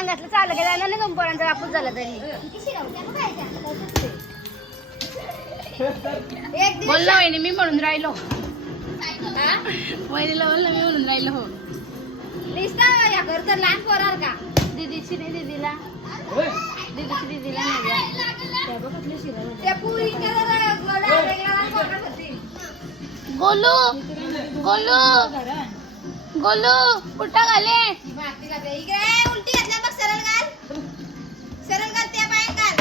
अंगातलं चाललं गेलं ना दोन पोरांचा वापूस झाला तरी बोललो वहिनी मी म्हणून राहिलो वहिनीला बोललो मी म्हणून राहिलो हो लिस्टा या घर तर लहान पोरार का दीदीची नाही दीदीला दीदीला नाही त्या पुरीच्या जरा गोलू गोलू गोलू कुठं घाले उलटी घातल्या बघ सरळ घाल त्या पायात घाल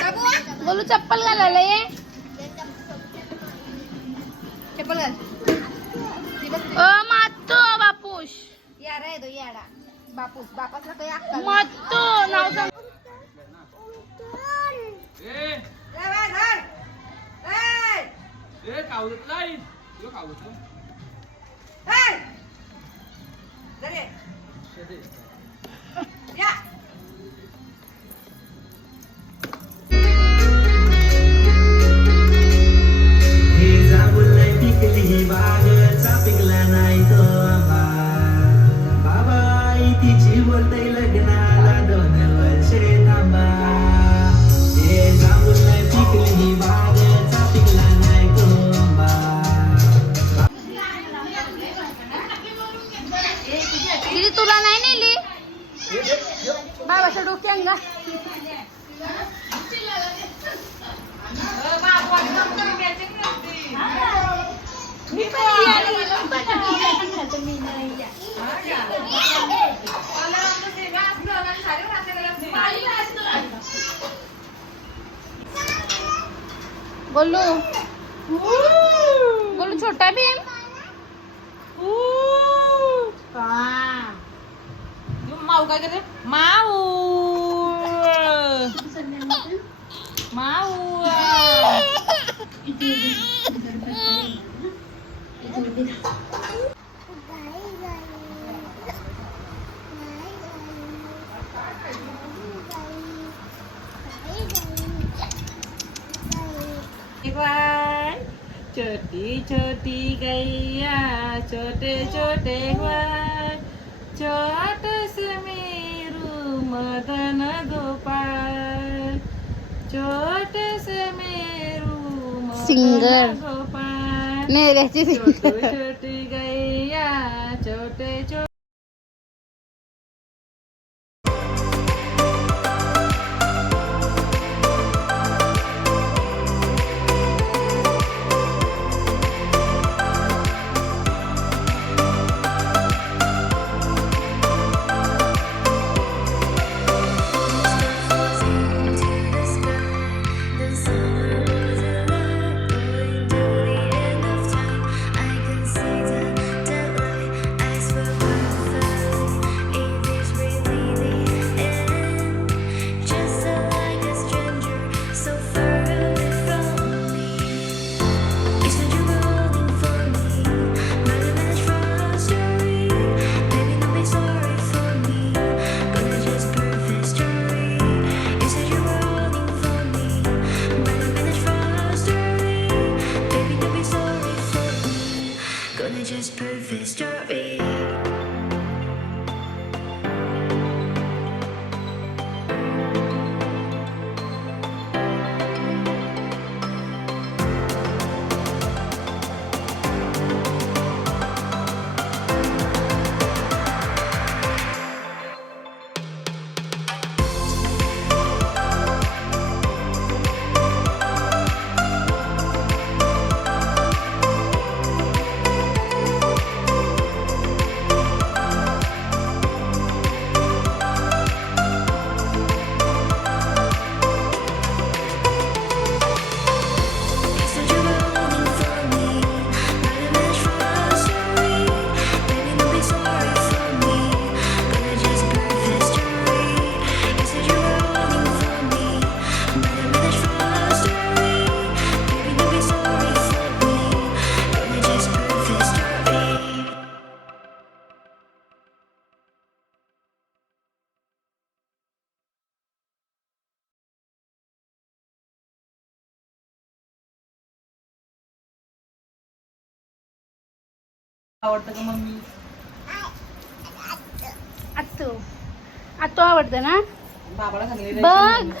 बाबू गोलू चप्पल घालायला ये चप्पल घाल मातो बापूस यारा आहे तो याडा बापूस बापासला काही अक्कल मातो नाव सांग तुला नाही नेली बाबाच्या डोक्यांगा गोलू गोलू छोटा भीम माऊ काय करते माऊ माऊ छोटी छोटी गैया छोटे छोटे ग्वाल छोट से मेरू मदन गोपाल छोट से मेरू सिंगर गोपाल मेरे छोटी गैया छोटे छोटे आवडतं का मम्मी? आत्तू आवडतं ना? बाबाला सांगले बघ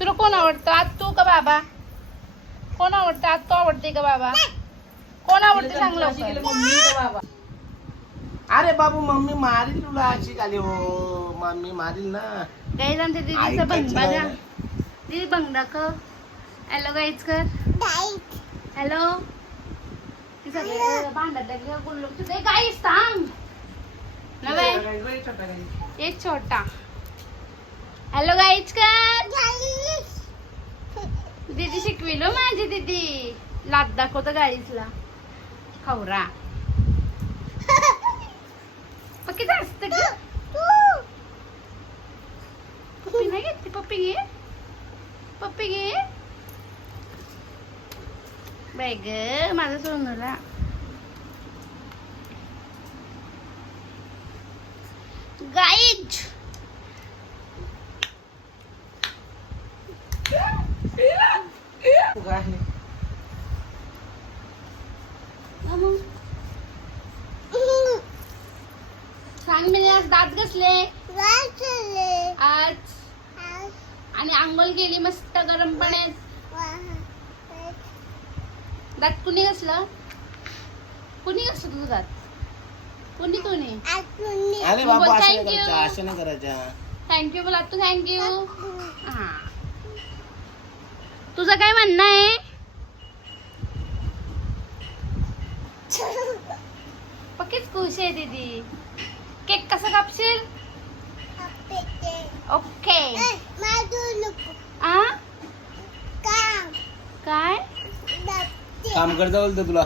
तुला कोण आवडतं, आत्तू का बाबा? कोण आवडतं, आत्तू आवडते का बाबा? कोण आवडते सांग लवकर. मम्मी का बाबा? अरे बाबू मम्मी मारील तुला अशी झाली हो. मम्मी मारील ना. गाईज आमच्या दीदीचं भंग बघा. दीदी भंग दाखव. हॅलो गाईज कर. हॅलो. ती सगळे भांडत लागले बोललो तुझे गाईज सांग ना बाई. एक छोटा. हॅलो गाईज कर. दीदी शिकविलो माझी दीदी. लाद दाखवतो गाईजला. खवरा. किती असत ग? पप्पी नाही घेतली. पप्पी घे. पप्पी घे. बाय ग माझा सोनूला. गाईज सांग मी आज दात घसले आज आणि आंघोळ केली मस्त गरम पाण्यात. दात कुणी घसलं? कुणी घसलं तुझं दात? कुणी कुणी? अरे बाबा असं नाही करायचं, असं नाही करायचं. थँक्यू बोला तू. थँक्यू. हा तुझं काय म्हणणं आहे? पक्कीच खुश आहे दीदी. केक कसा कापशील? ओके. आ काय काम करता बोलतो तुला.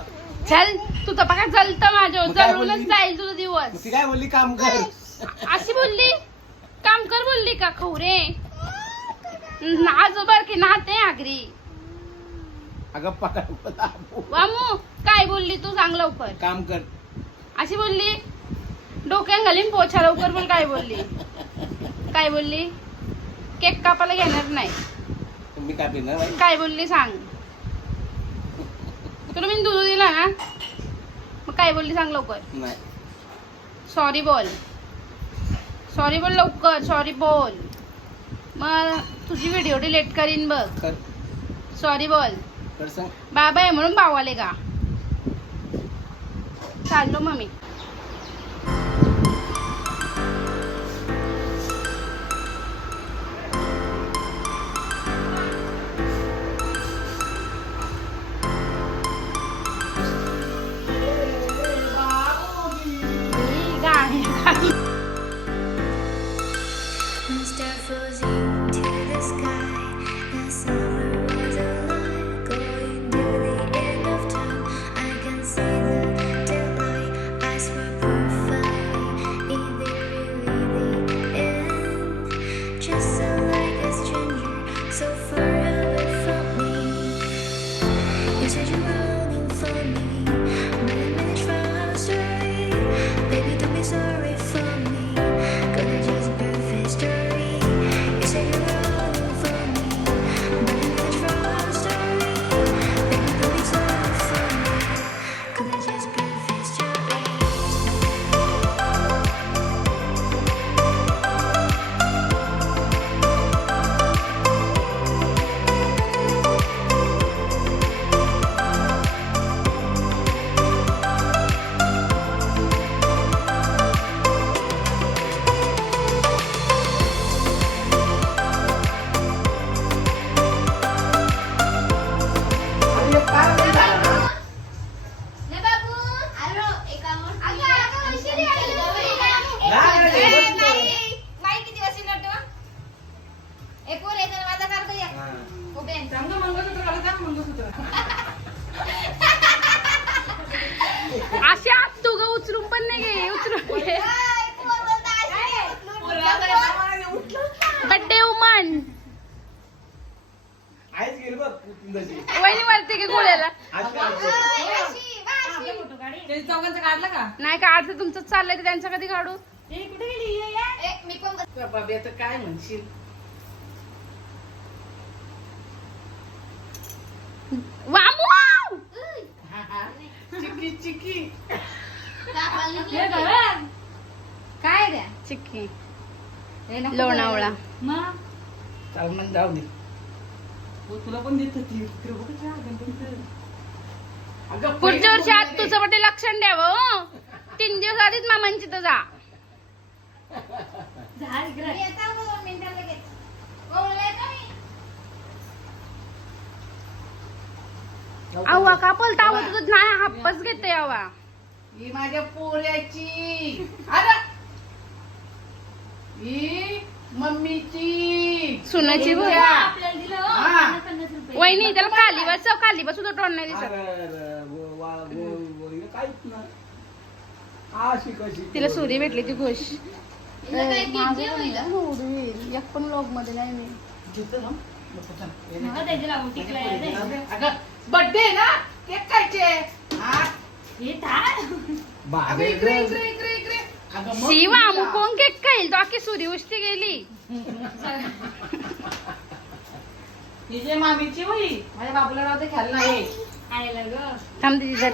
चल तू तर बघा जलत माझ्या मग काय जळूनच बोलली? जाईल तुझा दिवस. ती काय बोलली काम कर. अशी बोलली काम कर बोलली का खवरे? आजोबर की नाते आगरी. अगं पकड वामू काय बोलली तू सांग लवकर. काम कर. अशी बोलली डोक्यात घालीन पोछा लवकर बोल. काय बोलली? काय बोलली? केक कापायला घेणार नाही. मी काय पिणार बाई? काय बोलली सांग. तुला मी दूध दिला ना मग काय बोलली सांग लवकर. नाही. सॉरी बोल. सॉरी बोल लवकर. सॉरी बोल. मग तुझी व्हिडिओ डिलीट करीन बघ. कर सॉरी बोल. कर सांग. बाबा आहे म्हणून भावाले का चाललो mummy. Start floating to the sky. The summer was alive, going to the end of time. I can see the daylight. Eyes were perfect. Is it really the end? Just so like a stranger, so far away from me. You said you're running for me, but I managed our story. Baby, don't be sorry for me. Gonna just perfect story. You say you're running for me, but I managed our story. Baby, don't be sorry for me. Gonna just perfect story. अशी आत तू ग उचलून पण नाही घे. उचलून घे. Birthday उमन आईच गेली बघ तशी. वहिनी वरती की गोळ्याला आज काय ते चौघांचं काढलं का? नाही का आज तुमचं चाललंय तर त्यांचं कधी काढू. कुठे गेली? बाबा आता काय म्हणशील? वामू चिकन चिकी चिकी हे बघ. काय द्या चिक्की लोणावळा मग चाल मग जाऊ दे तुला पण देत होती इकडे बघ त्या गणपतीचं. अगं, पुढच्या वर्षी पहिलं आज तुझं बटे लक्षण द्यावं हो. 3 दिवस आधीच मामांची तर जा अव्वा का बोलता अहो तुझं नाही हापच घेते अव्वा ही माझ्या पोऱ्याची अरे ही मम्मीची सुनाची होय. हा. वहिनी त्याला खाली बस सुद्धा तोंड नाही दिसत काहीच नाही अशी कशी तिला सूर्य भेटली ती खुश एक पण व्लॉग मध्ये नाही मी जिथं ना, नको थांब. अगं बर्थडे ना केक खायचे हा. अगं, इकडे इकडे इकडे इकडे अगं, मग शिवा तुला. कोण केक खाईल तो अख्खी सूर्य उष्टी गेली ही जे मामीची होई माझ्या बाबूला राहते खायला नाही थांब तिची जर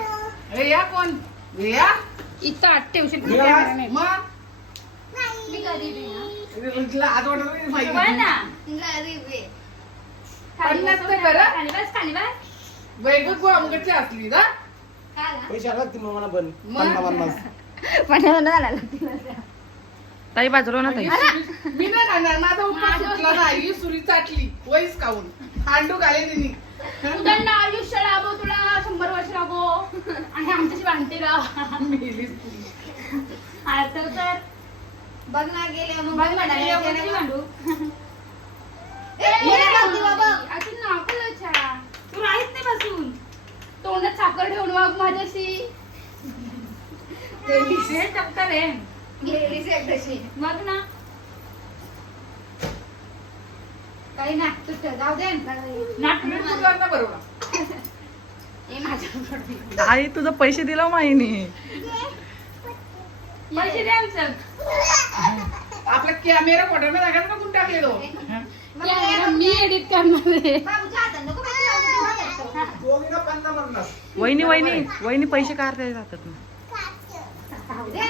रिया कोण रिया इथं आत ठेवशील पण रिया? camera नाही. मग तिला आज वाटत नाही माहिती पन्नास तर बरं वेगळं आमकडची असली ना पैसे लागतील मग मला पण मग? 50-50 ताई बाजूला ना ताई मी नाही खाणार माझा उपवास सुटला नाही सुरी चाटली वैस खाऊन हांडू घाले तिने उदंड आयुष्य लाभो तुला 100 वर्ष लाभो आणि आमच्याशी भांडते राव मेलीच ती. आता तर बघ ना गेले मग बघ म्हणाले, भांडायला एवढं भांडू. अशी नको लच्छा. तू राहीत नाही बसून तोंडात साखर ठेवून वाग माझ्याशी हे चक्कर आहे गेलीच एकदाशी मग ना काही ना तू जाऊ दे मी मुलांना बरोबर हे माझ्या आई तुझं पैसे दिला माहिनी पैसे द्या आमचं आपला कॅमेरा फोटो नाही लागत ना कुठे टाकले तो मी एडिट करणार आहे बाबूच्या हातात नको पैसे लावू दे, तेव्हा करतो. दोघींना 50-50 वहिनी पैसे काढता जातात ना जाऊ दे.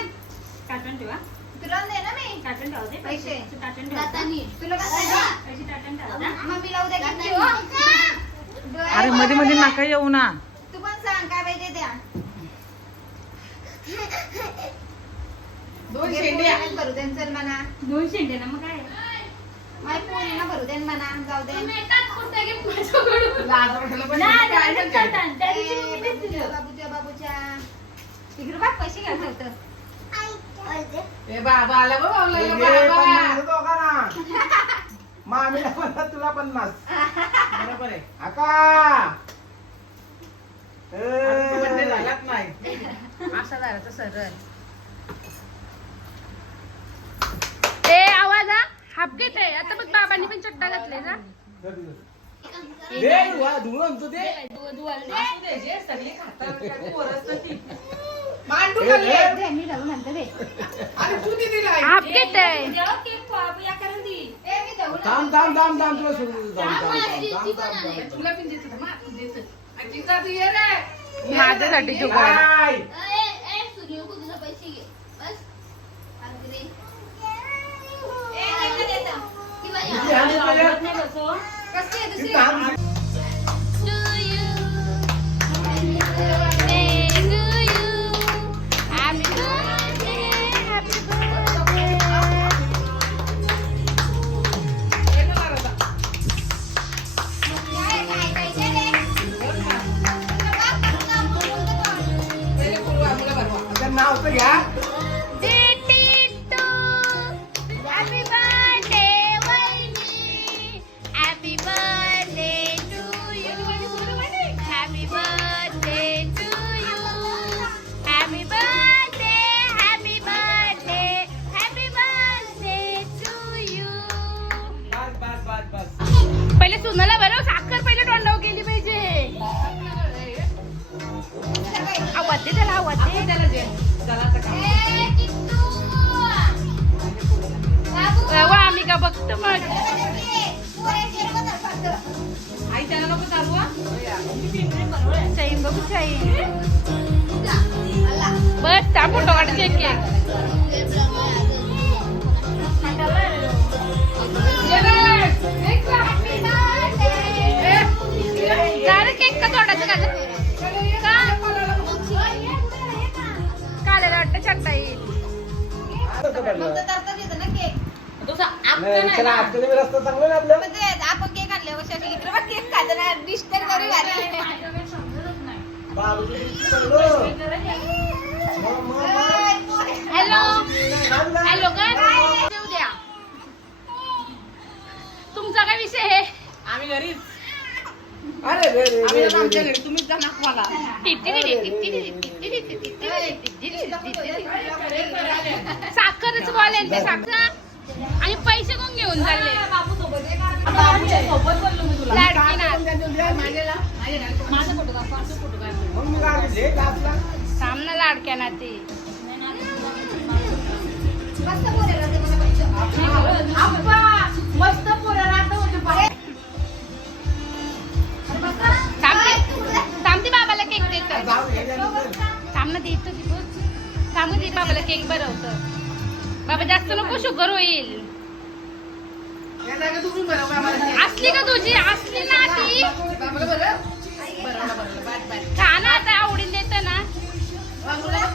काटून ठेवा तुला दे ना मी काटून ठेवते पैसे. काटून ठेवा तुला कसं पैसे काटून ठेवा मम्मीला उद्या किती हो? डोळ्यात अरे मध्ये मध्ये नका येऊ ना तू पण सांग काय पाहिजे द्या 2 शेंड्या भरू दे चल म्हणा 2 शेंडे ना मग काय माझ्या पोरीला भरू दे म्हणा जाऊ दे लाज वाटायला पण काय म्हणते? बाबूच्या तिकडे बघ पैसे घ्यायचं होतं ए बाबा आला बघ दोघे बाबा 50 दोघांना. मामीला 50 तुला 50 बरोबर आहे आका बर्थडे झालाच नाही असा झाला सरळ ए आवाज हाप घेते आता बघ बाबांनी पण चट्टा घातले ना दे वा धुवून आणतो दे मांडू ए, खाली ए. दे, मी जाऊन आणते दे आणि तू किती लाई हाप घेते ए, मी जाऊन थांब तुला सोडून थांब तुला पण देत होता तू देत आजीचा तू ये रे माझ्यासाठी ये. चुकवा. काय? किती हानी केल्या? कसली आहे दुसरी? किती हानी? आता नाव तर घ्या बस पहिले सुनाला बरं साखर पहिले तोंडावर गेली पाहिजे आवाज दे त्याला आवाज दे त्याला जे चला आता काय नाही चढता येईल. मग तर तरतच येतं ना केक. तसं आपलं नाही, नाही चला ना. आजच्या दिवस रस्ता चांगला ना आपलं. पण ते आपण केक आणले वर्षा इकडे बघ केक खाताना डिश तर करू घातली. बाबूची दिसली चांगलं. मग, मग, मग. हॅलो थांब ना. हॅलो काय देऊ द्या. तुमचा काय विषय आहे? आम्ही घरीच अरे रे रे आम्ही रे आता आमच्या रे. घरी तुम्हीच जा नागवाला. साखरच बोलायला ते साखर आणि पैसे कोण घेऊन चालले? बाबूच्या सोबत बोललो मी तुला. लाडकी नाच. माझा फोटो काढ, माझा फोटो काढ. मग मी काय म्हणते, हे कापला. सामना लाडक्या ना ते. मस्त बोलायला ते मला पाहिजे. मस्त पोरं राहतं होते बाहेर. थांबते बाबाला केक देतो. जाऊ दे, हे झालं. सामना देतो तिथून. थांबू दे बाबाला केक बनवतं. बाबा जास्त नको शुगर होईल. या जागा तुम्ही बरोबर आम्हाला. असली का तुझी? असली ना ती. बाबाला बरं? बरं, बरं, बरं. बाद, बाद. खा ना आता आवडीन देत ना. बाबूला-